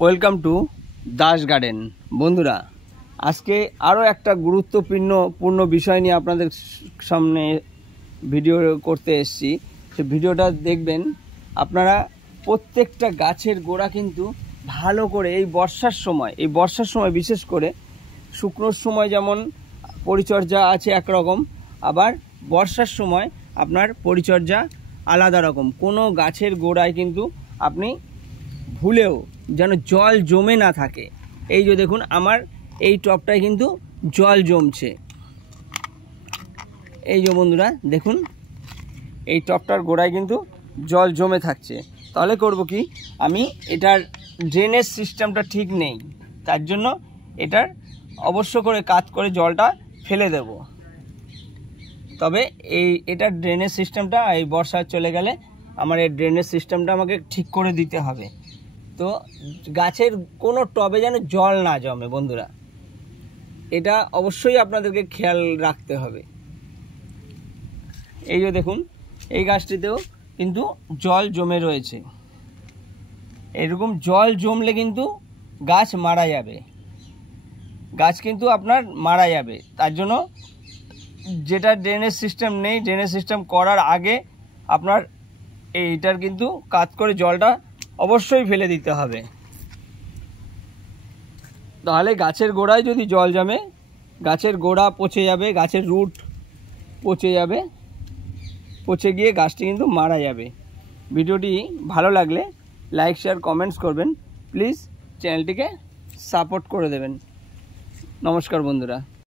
Welcome to Das garden. বন্ধুরা, আজকে আরও একটা গুরুত্বপূর্ণ বিষয় নিয়ে আপনাদের সামনে ভিডিও করতে এসেছি। সে ভিডিওটা দেখবেন আপনারা। প্রত্যেকটা গাছের গোড়া কিন্তু ভালো করে এই বর্ষার সময় বিশেষ করে, শুকনোর সময় যেমন পরিচর্যা আছে একরকম, আবার বর্ষার সময় আপনার পরিচর্যা আলাদা রকম। কোনো গাছের গোড়ায় কিন্তু আপনি ভুলেও যেন জল জমে না থাকে। এই যে দেখুন, আমার এই টবটায় কিন্তু জল জমছে। এই যে বন্ধুরা দেখুন, এই টবটার গোড়ায় কিন্তু জল জমে থাকছে। তাহলে করব কি, আমি এটার ড্রেনেজ সিস্টেমটা ঠিক নেই, তার জন্য এটার অবশ্য করে কাজ করে জলটা ফেলে দেব। তবে এটার ড্রেনেজ সিস্টেমটা এই বর্ষা চলে গেলে আমার এই ড্রেনেজ সিস্টেমটা আমাকে ঠিক করে দিতে হবে। তো গাছের কোনো টবে যেন জল না জমে বন্ধুরা, এটা অবশ্যই আপনাদেরকে খেয়াল রাখতে হবে। এই যে দেখুন, এই গাছটিতেও কিন্তু জল জমে রয়েছে। এরকম জল জমলে কিন্তু গাছ মারা যাবে, গাছ কিন্তু আপনার মারা যাবে। তার জন্য যেটা ড্রেনেজ সিস্টেম নেই, ড্রেনেজ সিস্টেম করার আগে আপনার এইটার কিন্তু কাজ করে জলটা অবশ্যই ফেলে দিতে হবে। তাহলে গাছের গোড়ায় যদি জল জমে, গাছের গোড়া পচে যাবে, গাছের রুট পচে যাবে, পচে গিয়ে গাছটি কিন্তু মারা যাবে। ভিডিওটি ভালো লাগলে লাইক, শেয়ার, কমেন্টস করবেন। প্লিজ চ্যানেলটিকে সাপোর্ট করে দেবেন। নমস্কার বন্ধুরা।